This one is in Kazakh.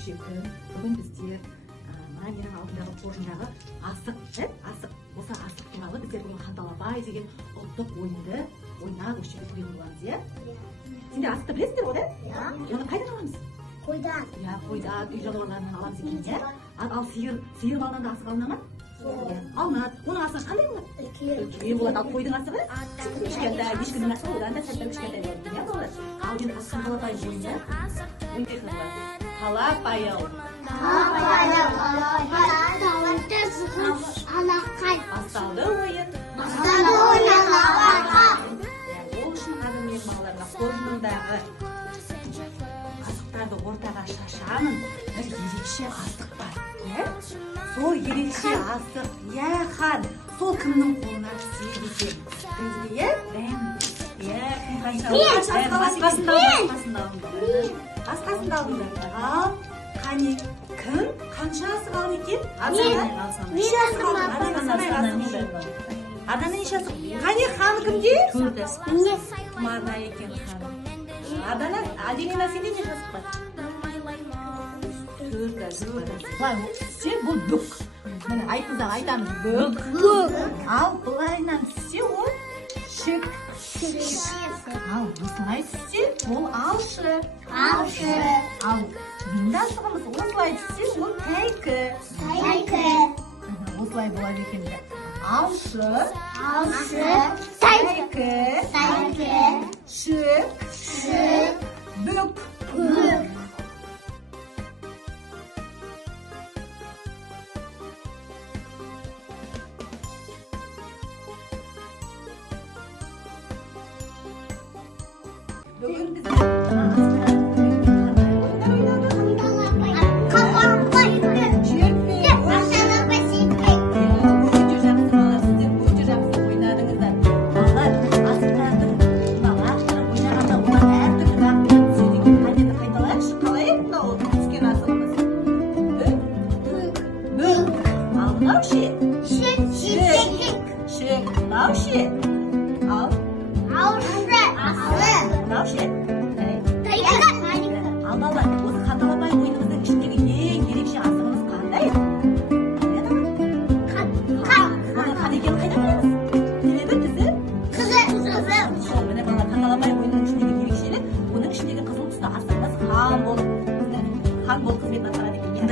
кіші күн. Бүгін біздер мына менің алдымдағы қоржындағы асық осы асық туралы біздер бүгін Ханталапай деген ұлттық ойынды ойнап осы жерде көретін боламыз, иә? Сендер асықты білесіңдер ғой, да? Оны қайдан аламыз? Қойдан. Иә, қойдан, үй жануарларынан аламыз екен, иә? Ал сиыр балынан да асық алына ма? Алынады. Оның асығы қандай болады? Үлкен болады. Ал қойдың асығы? Кішкентай, ешкінің асығы одан да сәл кішкентай болады, иә балалар? Ал енді Ханталапай ойында өте қызық. Талапай-ау. Басталды ойын. Ол үшін қазір мен балаларға қоржынымдағы асықтарды ортаға шашамын. Бір ерекше асық бар. Сол ерекше асық, иә хан, сол кімнің қолына түседі екен? Кімге, иә? Басқасында алдыңдар. Ал, қане, кім қанша асық алды екен? Неше асық алды? Адана неше асық? Қане, хан кімде? 4 асық. Мана екен хан. Адана, Аделина сенде неше асық бар? 4 асық. Бұлай, түссе бұл бүк. Міне, айтыңыздар, айтамыз, бүк. Ал, бұлайынан түссе ол шік. Ал, осылай түссе ол алшы. Ал, енді асығымыз осылай түссе ол тәйкі. Осылай болады екен. Алшы, тәйкі, шік, бүк. Бүгін осы Ханталапай ойынымыздың ішіндегі ең ерекше асығымыз қандай? Қан екен қайдан білеміз? Себебі тізі? Қызыл. Міне балалар, Ханталапай ойынының ішіндегі ерекшелік, оның ішіндегі қызыл түсті асығымыз хан болып қызметін атқарады екен.